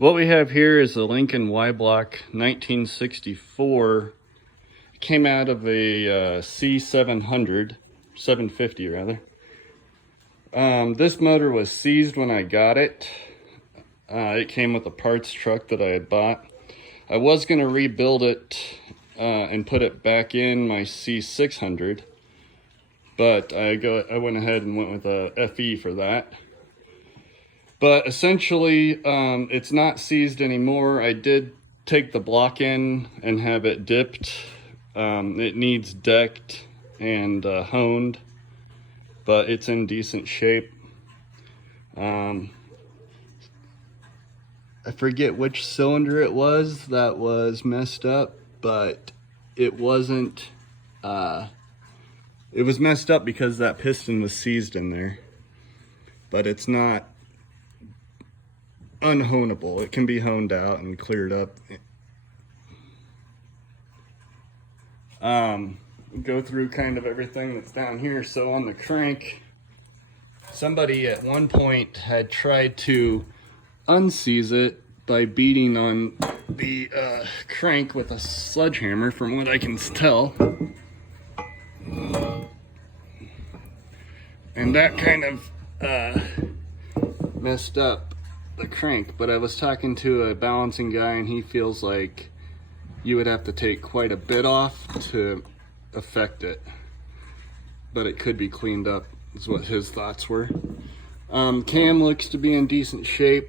What we have here is a Lincoln Y Block 1964. It came out of a C700, 750 rather. This motor was seized when I got it. It came with a parts truck that I had bought. I was going to rebuild it and put it back in my C600, but I went ahead and went with a FE for that. But essentially, it's not seized anymore. I did take the block in and have it dipped. It needs decked and honed, but it's in decent shape. I forget which cylinder it was that was messed up, but it wasn't, it was messed up because that piston was seized in there, but it's not unhonable. It can be honed out and cleared up. Go through kind of everything that's down here. So on the crank, somebody at one point had tried to unseize it by beating on the crank with a sledgehammer, from what I can tell. And that kind of messed up the crank. But I was talking to a balancing guy, and he feels like you would have to take quite a bit off to affect it, but it could be cleaned up, is what his thoughts were. Cam looks to be in decent shape.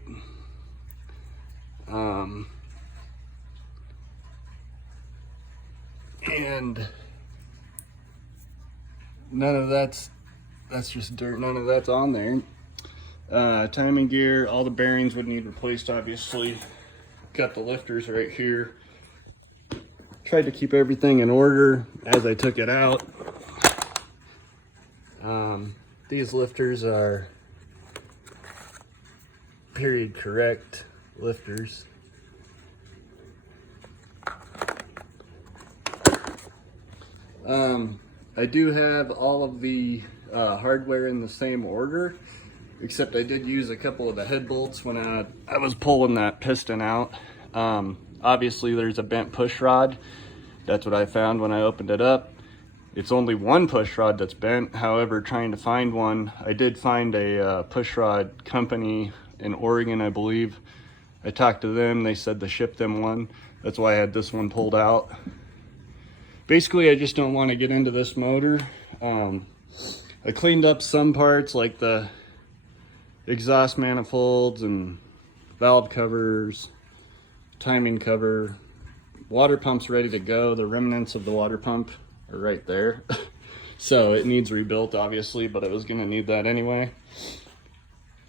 And none of that's just dirt. None of that's on there. Timing gear, all the bearings would need replaced, obviously. Got the lifters right here. Tried to keep everything in order as I took it out. These lifters are period correct lifters. I do have all of the hardware in the same order, except I did use a couple of the head bolts when I was pulling that piston out. Obviously there's a bent push rod. That's what I found when I opened it up. It's only one push rod that's bent. However, trying to find one, I did find a push rod company in Oregon, I believe. I talked to them, they said to ship them one. That's why I had this one pulled out. Basically, I just don't want to get into this motor. I cleaned up some parts like the exhaust manifolds and valve covers, timing cover. Water pump's ready to go. The remnants of the water pump are right there. So it needs rebuilt, obviously, but I was gonna need that anyway.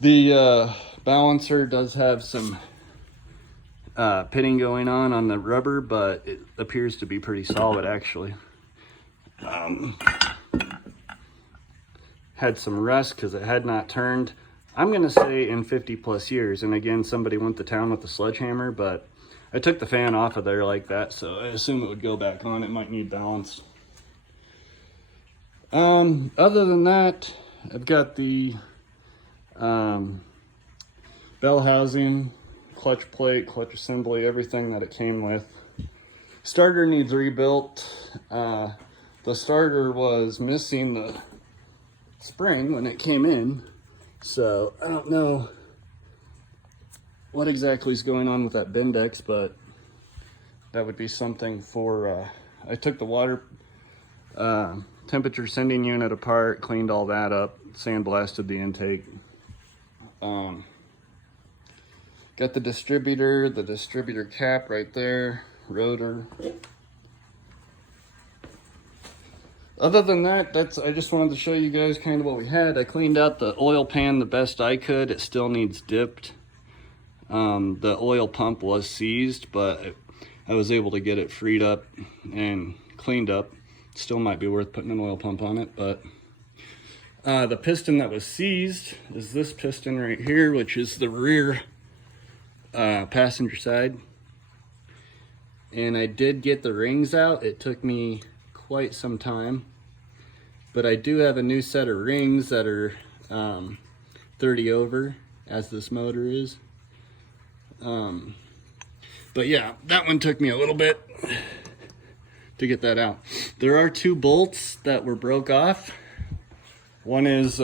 The balancer does have some pitting going on the rubber, but it appears to be pretty solid, actually. Had some rust because it had not turned, I'm gonna say, in 50 plus years. And again, somebody went to town with a sledgehammer, but I took the fan off of there like that, so I assume it would go back on. It might need balance. Other than that, I've got the bell housing, clutch plate, clutch assembly, everything that it came with. Starter needs rebuilt. The starter was missing the spring when it came in, so I don't know what exactly is going on with that Bendex, but that would be something for, I took the water temperature sending unit apart, cleaned all that up, sandblasted the intake. Got the distributor cap right there, rotor. Other than that, I just wanted to show you guys kind of what we had. I cleaned out the oil pan the best I could. It still needs dipped. The oil pump was seized, but I was able to get it freed up and cleaned up. Still might be worth putting an oil pump on it, but the piston that was seized is this piston right here, which is the rear passenger side. And I did get the rings out. It took me quite some time, but I do have a new set of rings that are 30 over, as this motor is. But yeah, that one took me a little bit to get that out. There are 2 bolts that were broke off. One is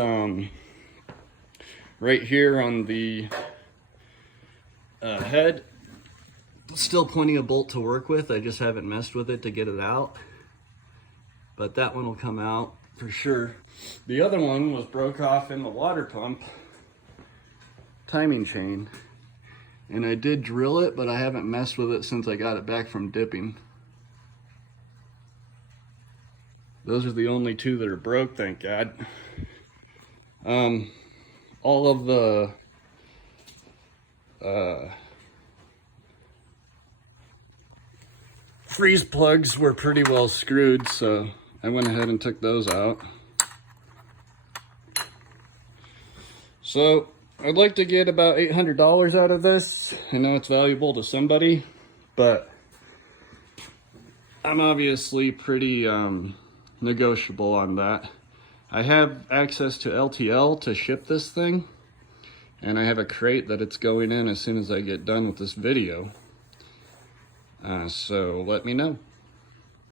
right here on the head. Still plenty of bolt to work with. I just haven't messed with it to get it out. But that one will come out for sure. The other one was broke off in the water pump timing chain. And I did drill it, but I haven't messed with it since I got it back from dipping. Those are the only 2 that are broke, thank God. All of the freeze plugs were pretty well screwed, so I went ahead and took those out. So I'd like to get about $800 out of this. I know it's valuable to somebody, but I'm obviously pretty negotiable on that. I have access to LTL to ship this thing, and I have a crate that it's going in as soon as I get done with this video. So let me know.